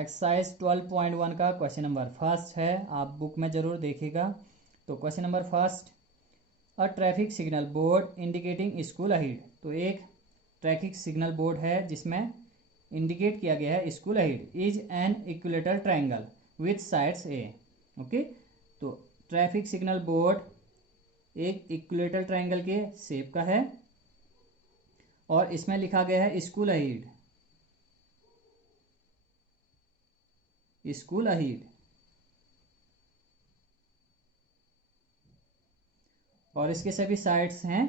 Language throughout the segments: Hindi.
एक्सरसाइज 12.1 का क्वेश्चन नंबर फर्स्ट है, आप बुक में ज़रूर देखिएगा। तो question number first, a traffic signal board indicating school ahead. तो एक ट्रैफिक सिग्नल बोर्ड है जिसमें इंडिकेट किया गया है school ahead is an equilateral triangle with sides a. Okay, तो ट्रैफिक सिग्नल बोर्ड एक इक्विलेटरल ट्रायंगल के शेप का है और इसमें लिखा गया है स्कूल अहीड, स्कूल अहीड। और इसके सभी साइड्स हैं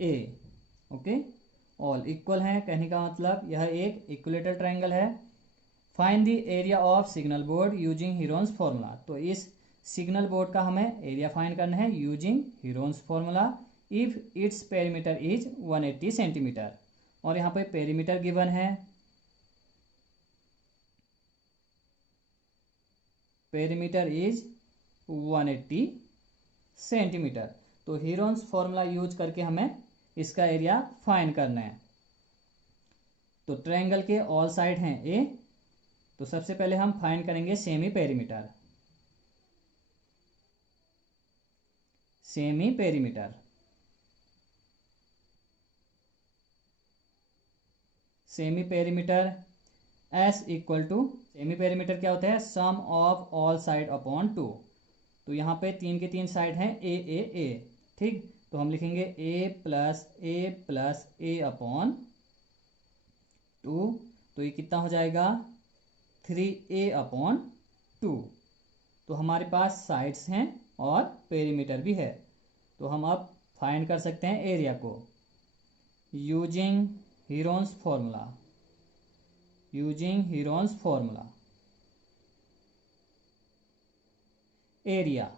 ए। ओके, ऑल इक्वल हैं, कहने का मतलब यह एक इक्विलेटरल ट्रायंगल है। Find the area of signal board using Heron's formula. तो इस सिग्नल बोर्ड का हमें एरिया फाइंड करना है using Heron's formula if it's perimeter is 180 centimetre. और यहाँ पे पेरीमीटर गिवन है, पेरीमीटर इज 180 सेंटीमीटर। तो हीरोन्स फॉर्मूला यूज करके हमें इसका एरिया फाइंड करना है। तो ट्रायंगल के ऑल साइड हैं ए, तो सबसे पहले हम फाइंड करेंगे semi perimeter. Semi perimeter, semi perimeter S equal to, semi perimeter क्या होता है, sum of all side upon 2। तो यहाँ पे 3 के 3 साइड हैं ए ए ए। ठीक, तो हम लिखेंगे ए प्लस ए अपॉन 2। तो ये कितना हो जाएगा, 3a अपॉन 2। तो हमारे पास साइड्स हैं और पेरीमीटर भी है, तो हम अब फाइंड कर सकते हैं एरिया को using Heron's formula, using Heron's formula. Area,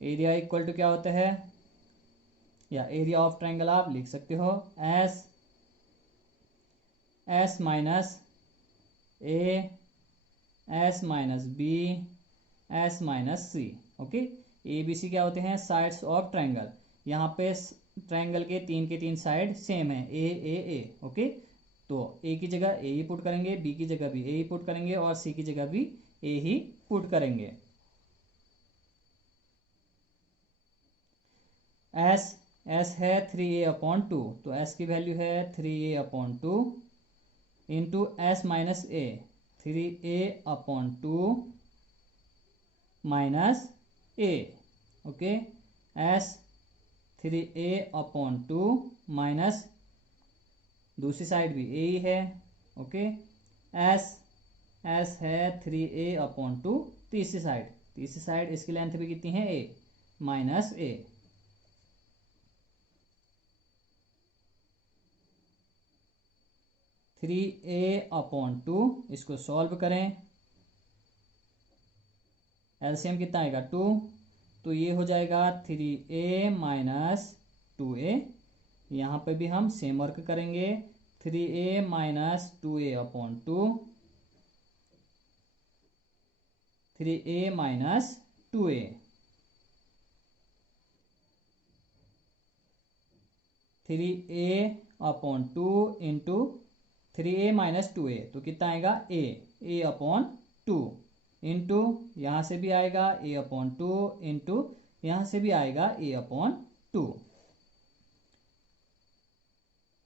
area equal to क्या होता है, या एरिया ऑफ ट्रायंगल आप लिख सकते हो S minus A, S minus B, S minus C. Okay, A B C क्या होते हैं, साइड्स ऑफ ट्रायंगल। यहाँ पे ट्रायंगल के 3 के 3 साइड सेम है ए ए ए। ओके, तो ए की जगह ए ही पुट करेंगे, बी की जगह भी ए ही पुट करेंगे और सी की जगह भी ए ही पुट करेंगे। एस है 3a अपॉन 2, तो एस की वैल्यू है 3a upon 2 into s minus a, 3a upon 2 minus a. Okay, s 3a upon 2 minus दूसरी साइड भी ए ही है। ओके, एस है 3a अपॉन 2 तीसरी साइड इसकी लेंथ भी कितनी है ए माइनस ए। 3a अपॉन 2, इसको सॉल्व करें, एलसीएम कितना आएगा 2, तो ये हो जाएगा 3a माइनस 2a। यहाँ पे भी हम सेम वर्क करेंगे, 3a minus 2a upon 2, 3a minus 2a, 3a upon 2 into 3a minus 2a, तो कितना आएगा ए अपॉन 2 इंटू यहाँ से भी आएगा ए अपॉन 2 इंटू यहाँ से भी आएगा ए अपॉन 2।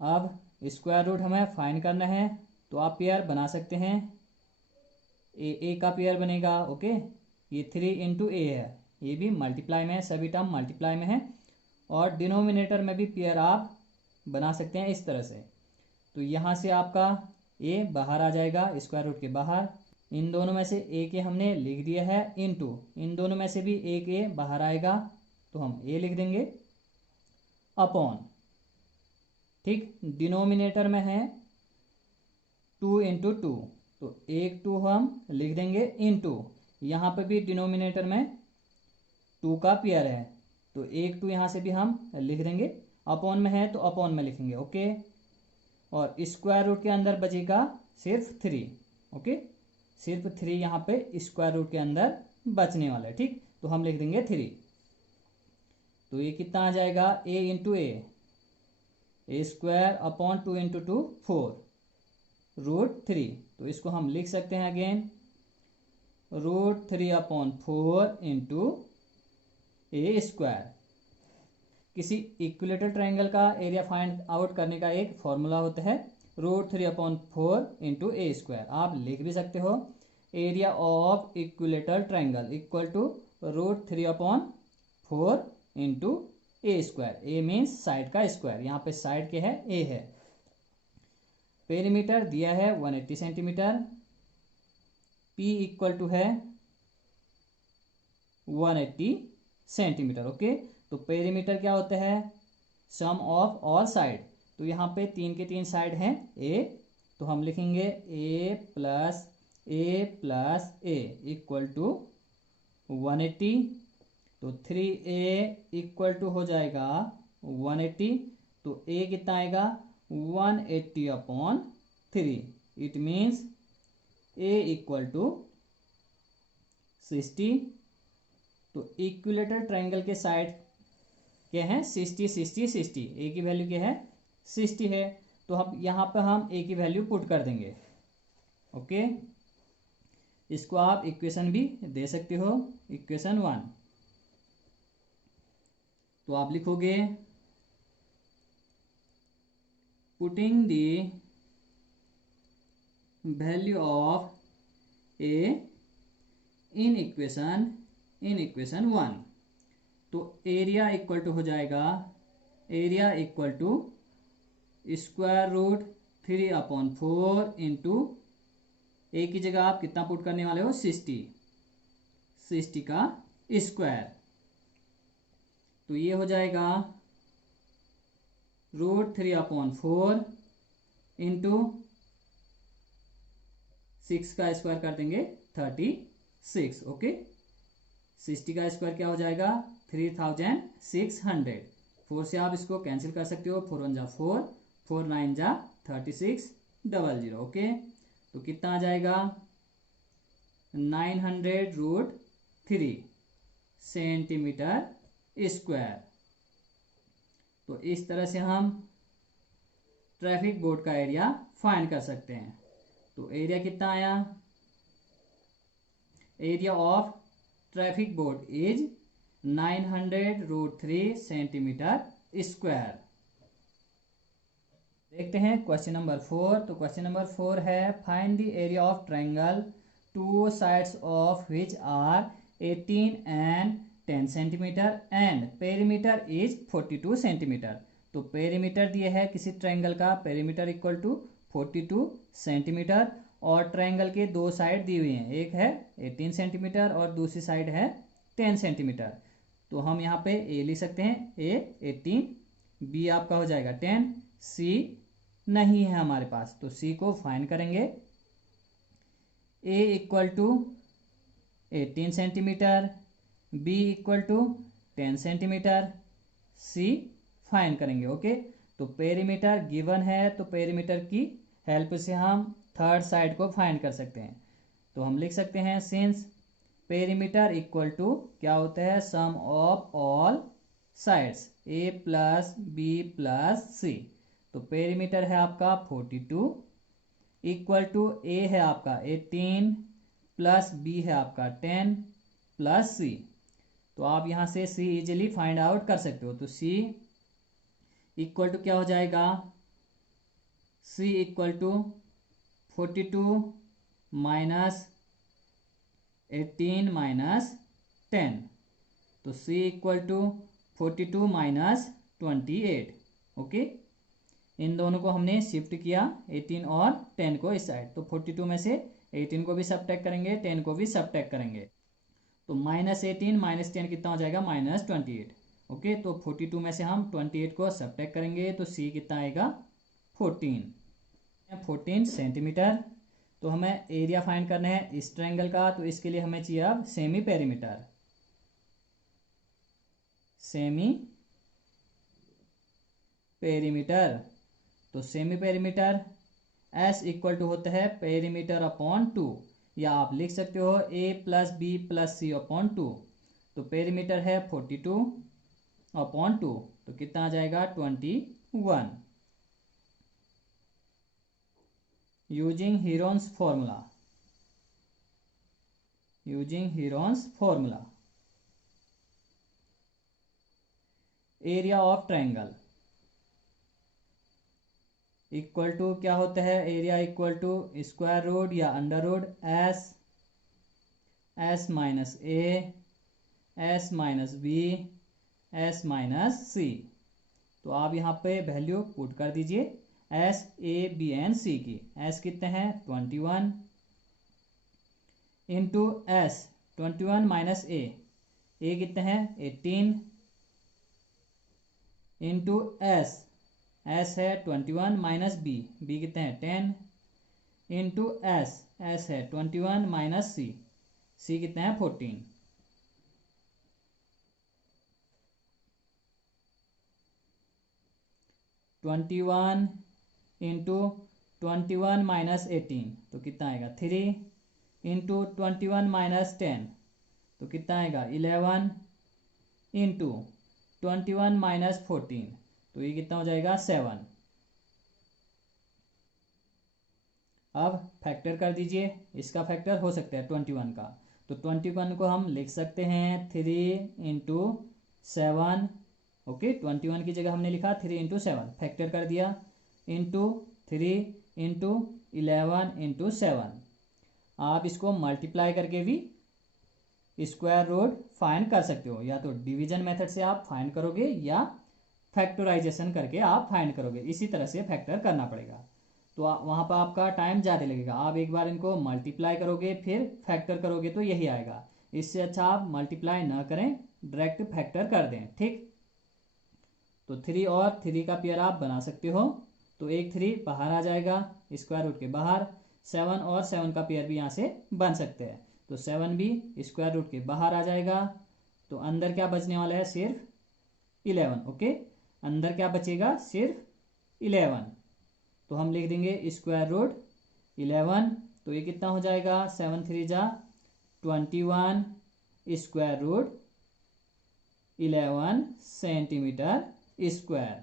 अब स्क्वायर रूट हमें फाइंड करना है, तो आप पेयर बना सकते हैं, ए का पेयर बनेगा। ओके, ये 3 इंटू ए है, ये भी मल्टीप्लाई में है, सभी टर्म मल्टीप्लाई में है। और डिनोमिनेटर में भी पेयर आप बना सकते हैं इस तरह से। तो यहाँ से आपका ए बाहर आ जाएगा, स्क्वायर रूट के बाहर। इन दोनों में से ए के हमने लिख दिया है इनटू, इन दोनों में से भी एक ए बाहर आएगा तो हम ए लिख देंगे अपॉन। ठीक, डिनोमिनेटर में है 2 इंटू 2, तो एक 2 हम लिख देंगे इनटू, यहाँ पे भी डिनोमिनेटर में 2 का पेयर है, तो एक 2 यहाँ से भी हम लिख देंगे। अपॉन में है तो अपॉन में लिखेंगे। ओके, और स्क्वायर रूट के अंदर बचेगा सिर्फ 3। ओके, सिर्फ 3 यहाँ पे स्क्वायर रूट के अंदर बचने वाला है। ठीक, तो हम लिख देंगे 3। तो ये कितना आ जाएगा, ए into A square upon 2 into 2 4। √3। तो इसको हम लिख सकते हैं अगेन √3/4 इंटू ए स्क्वायर। किसी इक्विलेटरल ट्रायंगल का एरिया फाइंड आउट करने का एक फॉर्मूला होता है √3/4 इंटू ए स्क्वायर। आप लिख भी सकते हो area of equilateral triangle equal to √3/4 into A square. A means side का स्क्वायर, यहाँ पे साइड के है ए है। पेरीमीटर दिया है 180 सेंटीमीटर, पी इक्वल टू है 180 सेंटीमीटर। ओके, तो पेरीमीटर क्या होता है, सम ऑफ ऑल साइड। तो यहाँ पे 3 के 3 साइड हैं ए, तो हम लिखेंगे ए प्लस ए इक्वल टू 180। तो 3a इक्वल टू हो जाएगा 180। तो a कितना आएगा 180/3। It means a equal to 60। तो इक्विलेटरल ट्रायंगल के साइड क्या है 60 60 60। a की वैल्यू क्या है 60 है, तो हम यहाँ पर हम a की वैल्यू पुट कर देंगे। ओके, इसको आप इक्वेशन भी दे सकते हो, इक्वेशन 1। तो आप लिखोगे putting the value of a in equation 1। तो एरिया इक्वल टू हो जाएगा एरिया इक्वल टू √3/4 इंटू ए की जगह आप कितना पुट करने वाले हो 60 का स्क्वायर। तो ये हो जाएगा √3/4 इंटू 6 का स्क्वायर कर देंगे 36। ओके, 60 का स्क्वायर क्या हो जाएगा 3600। 4 से आप इसको कैंसिल कर सकते हो, 4 1 जा 4, 4 9 जा 3600। ओके, तो कितना आ जाएगा 900√3 सेंटीमीटर स्क्वायर। तो इस तरह से हम ट्रैफिक बोर्ड का एरिया फाइंड कर सकते हैं। तो एरिया कितना आया, area of traffic board is 900√3 centimetre square. देखते हैं क्वेश्चन नंबर 4। तो क्वेश्चन नंबर 4 है find the area of triangle two sides of which are 18 and 10 centimetre and perimeter is 42 centimetre. तो पेरीमीटर दिए है किसी ट्रायंगल का, पेरीमीटर इक्वल टू 42 सेंटीमीटर, और ट्रायंगल के दो साइड दी हुई हैं, एक है 18 सेंटीमीटर और दूसरी साइड है 10 सेंटीमीटर। तो हम यहाँ पे ए लिख सकते हैं, ए 18, बी आपका हो जाएगा 10, सी नहीं है हमारे पास, तो सी को फाइंड करेंगे। A equal to 18 centimetre, B equal to 10 centimetre, C find करेंगे। ओके, तो पेरीमीटर गिवन है, तो पेरीमीटर की हेल्प से हम थर्ड साइड को फाइंड कर सकते हैं। तो हम लिख सकते हैं सिंस पेरीमीटर इक्वल टू क्या होता है sum of all sides a plus B plus c. तो पेरीमीटर है आपका 42 इक्वल टू ए है आपका 18 प्लस बी है आपका 10 प्लस सी। तो आप यहां से सी इजिली फाइंड आउट कर सकते हो। तो सी इक्वल टू क्या हो जाएगा, सी इक्वल टू 42 माइनस 18 माइनस 10। तो सी इक्वल टू 42 माइनस 28। ओके, इन दोनों को हमने शिफ्ट किया 18 और 10 को इस साइड। तो 42 में से 18 को भी सबट्रैक्ट करेंगे, 10 को भी सबट्रैक्ट करेंगे। तो -18 माइनस 10 कितना हो जाएगा -28। ओके, तो 42 में से हम 28 को सबट्रैक्ट करेंगे, तो सी कितना आएगा 14 सेंटीमीटर। तो हमें एरिया फाइंड करना है इस ट्रायंगल का, तो इसके लिए हमें चाहिए अब सेमी पेरीमीटर। सेमी पेरीमीटर, तो semi perimeter S equal to होता है पेरीमीटर अपॉन 2, या आप लिख सकते हो ए plus B plus C upon 2। तो पेरीमीटर है 42/2, तो कितना आ जाएगा 21। Using Heron's formula, using Heron's formula, area of triangle equal to क्या होता है, area equal to square root या अंडर रूट एस माइनस ए, S minus B, S minus c. तो आप यहाँ पे वैल्यू पुट कर दीजिए s, a, b and c की। एस कितने हैं 21 इंटू एस 21 माइनस ए कितने हैं 18 इंटू एस है 21 माइनस बी कितने हैं 10 इंटू एस है 21 माइनस सी कितने हैं 14। ट्वेंटी वन इंटू 21 माइनस 18 तो कितना आएगा 3 इंटू 21 माइनस 10 तो कितना आएगा 11 इंटू 21 माइनस 14 तो ये कितना हो जाएगा 7। अब फैक्टर कर दीजिए, इसका फैक्टर हो सकता है 21 का, तो 21 को हम लिख सकते हैं 3 इंटू 7। ओके, 21 की जगह हमने लिखा 3 इंटू 7, फैक्टर कर दिया इंटू 3 इंटू 11 इंटू 7। आप इसको मल्टीप्लाई करके भी स्क्वायर रूट फाइंड कर सकते हो, या तो डिवीजन मेथड से आप फाइंड करोगे या फैक्टराइजेशन करके आप फाइंड करोगे, इसी तरह से फैक्टर करना पड़ेगा। तो वहाँ पर आपका टाइम ज़्यादा लगेगा। आप एक बार इनको मल्टीप्लाई करोगे फिर फैक्टर करोगे तो यही आएगा। इससे अच्छा आप मल्टीप्लाई ना करें, डायरेक्ट फैक्टर कर दें। ठीक, तो 3 और 3 का पेयर आप बना सकते हो, तो एक 3 बाहर आ जाएगा स्क्वायर रूट के बाहर। 7 और 7 का पेयर भी यहाँ से बन सकते हैं, तो 7 भी स्क्वायर रूट के बाहर आ जाएगा। तो अंदर क्या बचने वाला है सिर्फ 11। ओके, अंदर क्या बचेगा सिर्फ 11, तो हम लिख देंगे स्क्वायर रूट 11। तो ये कितना हो जाएगा 7 3 जा 21 स्क्वायर रूट 11 सेंटीमीटर स्क्वायर।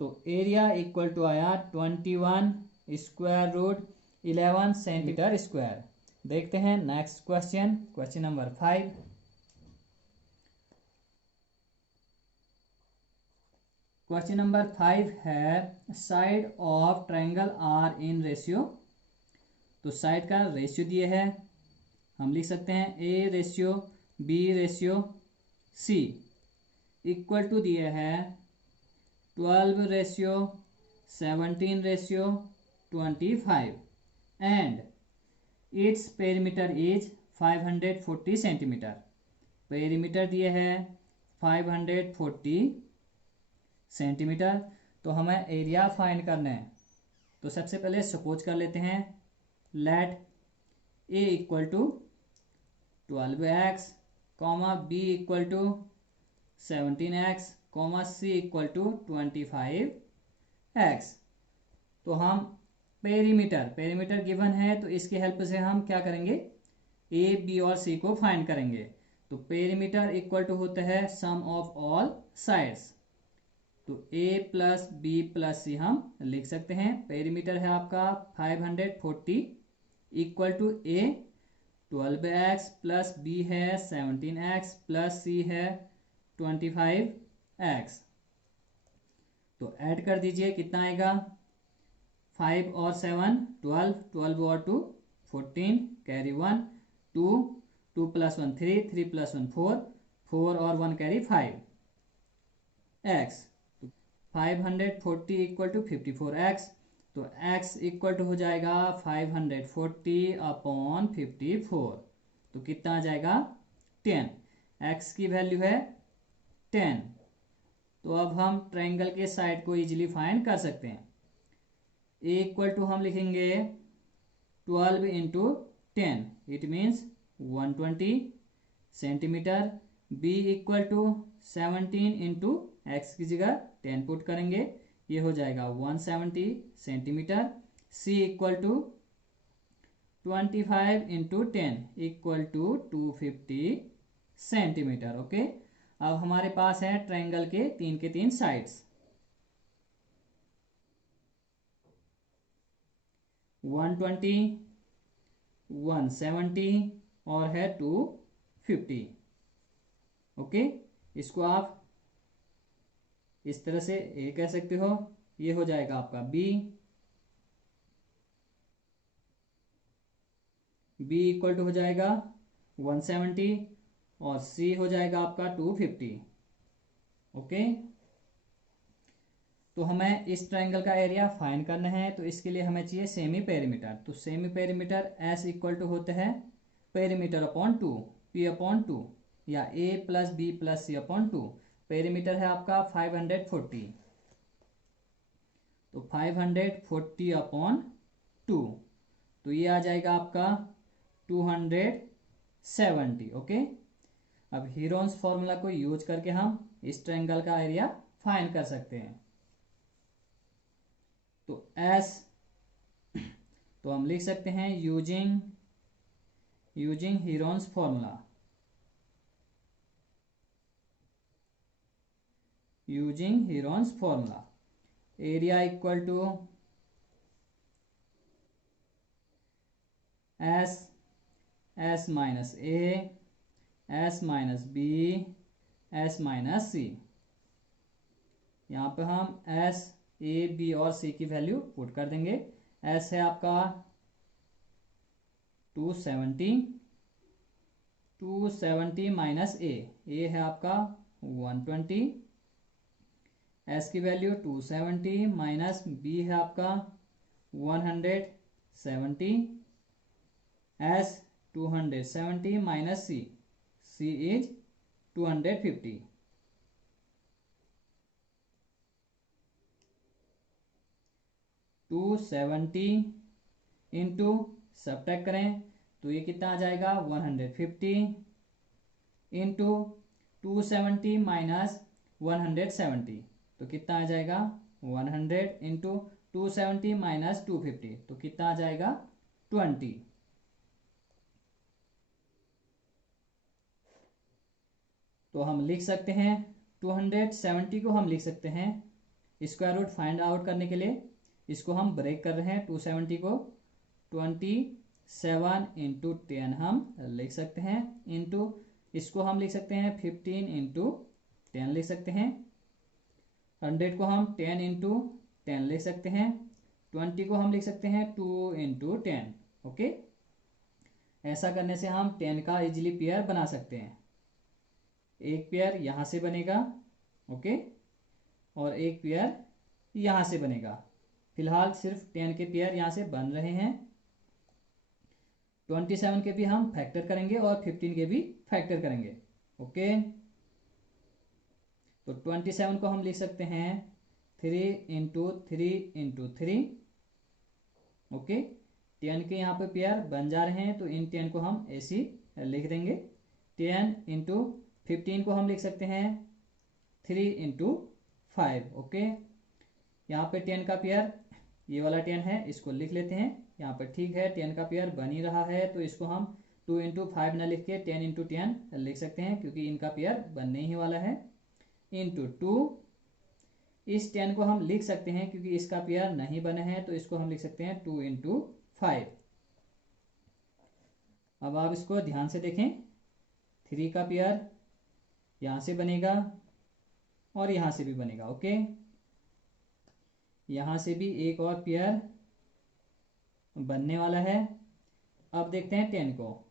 तो एरिया इक्वल टू आया 21 स्क्वायर रूट 11 सेंटीमीटर स्क्वायर। देखते हैं next question, question number 5। Question number 5 है side of triangle are in ratio. तो साइड का रेशियो दिए है, हम लिख सकते हैं A ratio B ratio C equal to दिए है 12 ratio 17 ratio 25 and its perimeter is 540 centimetre. Perimeter दिए है 540 सेंटीमीटर। तो हमें एरिया फाइंड करना है। तो सबसे पहले सपोज कर लेते हैं, let A equal to 12x, B equal to 17x, C equal to 25x। तो हम पेरीमीटर गिवन है, तो इसकी हेल्प से हम क्या करेंगे, ए बी और सी को फाइंड करेंगे। तो पेरीमीटर इक्वल टू होता है सम ऑफ ऑल साइड्स। तो a plus B plus C हम लिख सकते हैं। पेरीमीटर है आपका 540 equal to a 12x plus b है 17x प्लस c है 25x। तो ऐड कर दीजिए, कितना आएगा 5 और 7 12, 12 और 2 14, कैरी 1 2, 2 प्लस 1 3, 3 प्लस 1 4, 4 और 1 carry 5x। 540 equal to 54x। तो x इक्वल टू हो जाएगा 540 अपॉन 54। तो कितना आ जाएगा 10। x की वैल्यू है 10। तो अब हम ट्रायंगल के साइड को इजीली फाइंड कर सकते हैं। a इक्वल टू हम लिखेंगे 12 into 10, it means 120 centimetre. b equal to 17 into X की जगह 10 पुट करेंगे, ये हो जाएगा 170 centimetre. c equal to 25 into 10 equal to 250 centimetre. Okay, अब हमारे पास है ट्रायंगल के 3 साइड्स। 120, 170 और है 250। ओके, इसको आप इस तरह से ए कह सकते हो। ये हो जाएगा आपका बी। बी इक्वल टू हो जाएगा 170 और सी हो जाएगा आपका 250। ओके, तो हमें इस ट्रायंगल का एरिया फाइंड करना है, तो इसके लिए हमें चाहिए सेमी पेरीमीटर। तो semi perimeter S equal to होता है पेरीमीटर अपॉन 2, पी अपॉन 2, या A plus B plus C upon 2। Perimeter है आपका 540, तो 540 अपॉन 2, तो ये आ जाएगा आपका 270। ओके, अब हीरोन्स फॉर्मूला को यूज करके हम इस ट्रायंगल का एरिया फाइंड कर सकते हैं। तो एस, तो हम लिख सकते हैं using Heron's formula, area equal to s minus A, S minus B, S minus c. यहाँ पे हम एस, ए, बी और सी की वैल्यू पुट कर देंगे। एस है आपका 270 माइनस ए है आपका 120, एस की वैल्यू 270 माइनस बी है आपका 170, S 270 minus C is 250। Two 70 into subtract करें तो ये कितना आ जाएगा 150 इंटू 270 माइनस 170, तो कितना आ जाएगा 100 इंटू 270 माइनस 250, तो कितना आ जाएगा 20। तो हम लिख सकते हैं 270 को हम लिख सकते हैं स्क्वायर रूट फाइंड आउट करने के लिए। इसको हम ब्रेक कर रहे हैं 270 को 27 इंटू 10 हम लिख सकते हैं, इंटू इसको हम लिख सकते हैं 15 इंटू 10 लिख सकते हैं, 100 को हम 10 इंटू 10 लिख सकते हैं, 20 को हम लिख सकते हैं 2 इंटू 10। ओके, ऐसा करने से हम 10 का इजिली पेयर बना सकते हैं। एक पेयर यहां से बनेगा, ओके, और एक पेयर यहां से बनेगा। फिलहाल सिर्फ 10 के पेयर यहां से बन रहे हैं। 27 के भी हम फैक्टर करेंगे और 15 के भी फैक्टर करेंगे। ओके, तो 27 को हम लिख सकते हैं 3 इंटू 3 इंटू 3। ओके, 10 के यहाँ पे पेयर बन जा रहे हैं, तो इन 10 को हम ऐसी लिख देंगे। 10 इंटू 15 को हम लिख सकते हैं 3 इंटू 5। ओके, यहाँ पे 10 का पेयर ये वाला 10 है, इसको लिख लेते हैं यहाँ पर। ठीक है, 10 का पेयर बन ही रहा है, तो इसको हम 2 इंटू 5 न लिख के 10 इंटू 10 लिख सकते हैं, क्योंकि इनका पेयर बनने ही वाला है। इंटू 2, इस 10 को हम लिख सकते हैं क्योंकि इसका पेयर नहीं बना है, तो इसको हम लिख सकते हैं 2 इंटू 5। अब आप इसको ध्यान से देखें, 3 का पेयर यहां से बनेगा और यहां से भी बनेगा। ओके, यहां से भी एक और पेयर बनने वाला है। अब देखते हैं 10 को,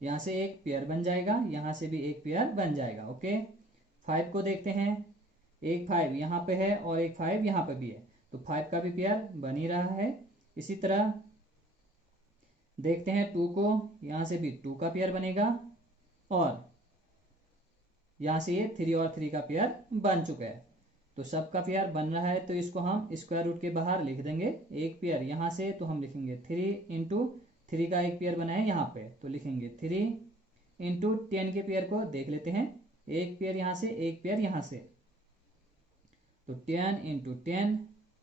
यहां से एक पेयर बन जाएगा, यहां से भी एक पेयर बन जाएगा। ओके, 5 को देखते हैं, एक 5 यहां पे है और एक 5 यहां पे भी है, तो 5 का भी पेयर बन ही रहा है। इसी तरह देखते हैं 2 को, यहां से भी 2 का पेयर बनेगा और यहां से ये 3 और 3 का पेयर बन चुका है, तो सबका पेयर बन रहा है। तो इसको हम स्क्वायर रूट के बाहर लिख देंगे। एक पेयर यहां से, तो हम लिखेंगे 3 इंटू 3 का एक पेयर बना है यहाँ पे, तो लिखेंगे 3 इंटू 10 के पेयर को देख लेते हैं, एक पेयर यहां से एक पेयर यहां से, तो 10 इंटू 10।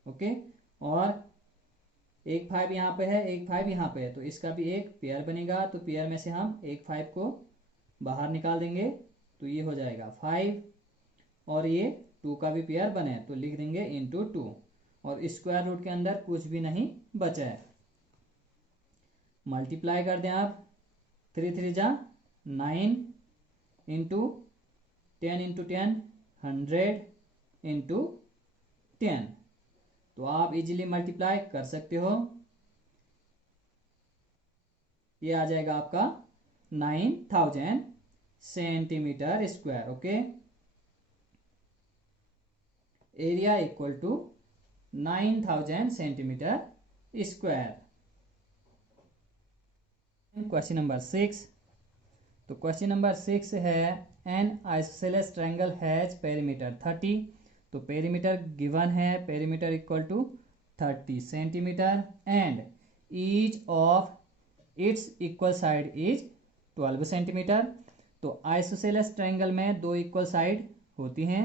ओके, और एक 5 यहाँ पे है, एक 5 यहाँ पे है, तो इसका भी एक पेयर बनेगा। तो पेयर में से हम एक 5 को बाहर निकाल देंगे, तो ये हो जाएगा 5, और ये 2 का भी पेयर बने, तो लिख देंगे इंटू 2। और स्क्वायर रूट के अंदर कुछ भी नहीं बचा है। मल्टीप्लाई कर दें आप, 3 3 जा 9 इंटू 10 इंटू 10 100 इंटू 10, तो आप इजीली मल्टीप्लाई कर सकते हो। ये आ जाएगा आपका 9000 centimetre square. Okay, area equal to 9000 centimetre square. Question number 6, तो क्वेश्चन नंबर 6 है an isosceles triangle has perimeter 30, तो पेरीमीटर गिवन है, perimeter equal to 30 centimetre and each of its equal side is 12 centimetre. तो आइसोसेलेस ट्रायंगल में दो इक्वल साइड होती हैं,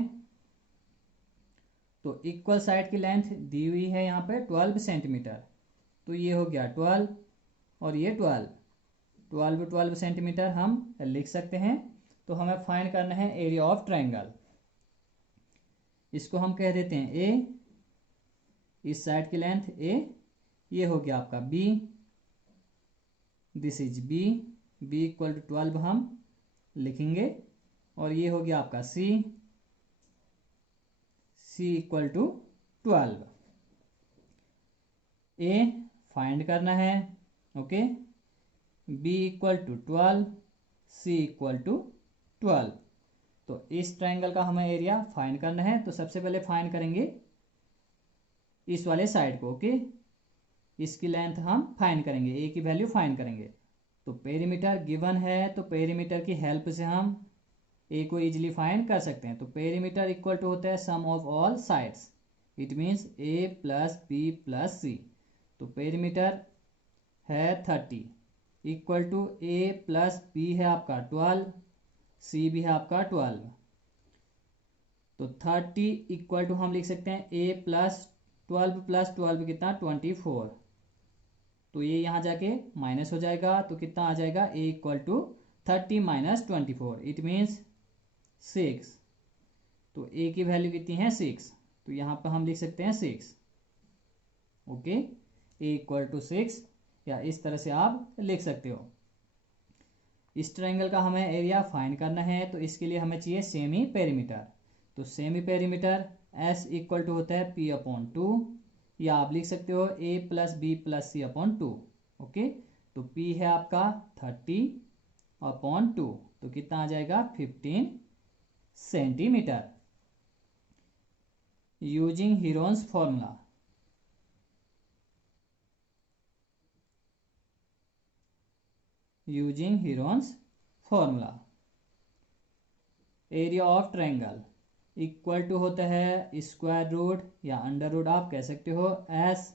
तो इक्वल साइड की लेंथ दी हुई है यहाँ पे 12 सेंटीमीटर, तो ये हो गया 12 और ये 12 सेंटीमीटर हम लिख सकते हैं। तो हमें फाइंड करना है एरिया ऑफ ट्रायंगल। इसको हम कह देते हैं ए, इस साइड की लेंथ ए, ये हो गया आपका B, this is B, B equal to 12 हम लिखेंगे, और ये हो गया आपका C, C equal to 12। A find करना है, okay, B equal to 12, C equal to 12। तो इस ट्रायंगल का हमें एरिया फाइंड करना है, तो सबसे पहले फाइंड करेंगे इस वाले साइड को। ओके, इसकी लेंथ हम फाइंड करेंगे, ए की वैल्यू फाइंड करेंगे। तो पेरीमीटर गिवन है, तो पेरीमीटर की हेल्प से हम ए को इजीली फाइंड कर सकते हैं। तो पेरीमीटर इक्वल टू होता है sum of all sides, it means a plus B plus c. तो पेरीमीटर है 30 equal to a plus b है आपका 12, सी भी है आपका 12। तो 30 इक्वल टू हम लिख सकते हैं ए प्लस 12 कितना 24। तो ये यहाँ जाके माइनस हो जाएगा, तो कितना आ जाएगा a equal to 30 minus 24, it means 6। तो ए की वैल्यू कितनी है 6, तो यहाँ पर हम लिख सकते हैं 6। ओके, ए इक्वल टू 6, या इस तरह से आप लिख सकते हो। इस ट्रायंगल का हमें एरिया फाइंड करना है, तो इसके लिए हमें चाहिए सेमी पेरीमीटर। तो semi perimeter S equal to होता है पी अपॉन 2, या आप लिख सकते हो ए plus B plus C upon 2। Okay, तो पी है आपका 30 अपॉन 2, तो कितना आ जाएगा 15 centimetre. Using Heron's formula, using Heron's formula, area of triangle equal to होता है स्क्वायर रूट या अंडर रूट आप कह सकते हो एस,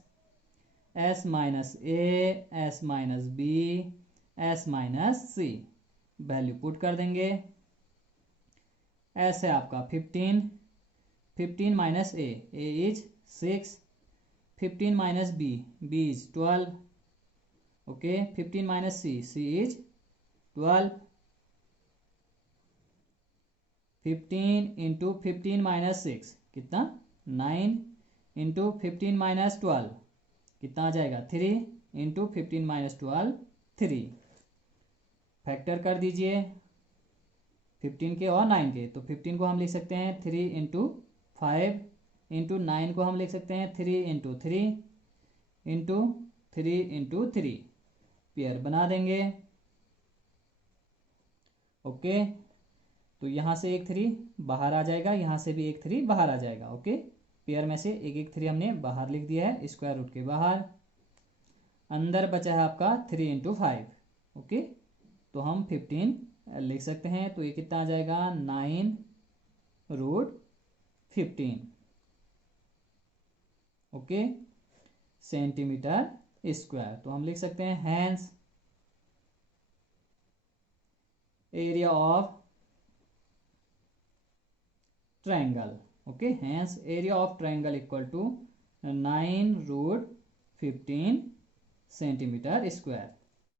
एस माइनस ए, S minus B, S minus सी। वैल्यू पुट कर देंगे, एस है आपका 15, 15 माइनस ए, ए इज 6, 15 minus b, b is 12। Okay, 15 minus c, c is 12। 15 into 15 minus 6 कितना 9, इंटू 15 माइनस 12 कितना आ जाएगा 3, इंटू 15 माइनस 12 3। फैक्टर कर दीजिए 15 के और 9 के, तो 15 को हम लिख सकते हैं 3 इंटू 5, इंटू 9 को हम लिख सकते हैं 3 इंटू 3, इंटू 3 इंटू 3, पेयर बना देंगे। ओके, तो यहाँ से एक 3 बाहर आ जाएगा, यहाँ से भी एक 3 बाहर आ जाएगा। ओके, पेयर में से एक एक 3 हमने बाहर लिख दिया है स्क्वायर रूट के बाहर। अंदर बचा है आपका 3 इंटू 5। ओके, तो हम 15 लिख सकते हैं, तो ये कितना आ जाएगा 9 रूट 15। Okay, centimetre square. तो हम लिख सकते हैं hence area of triangle. Okay, hence area of triangle equal to 9 root 15 centimetre square.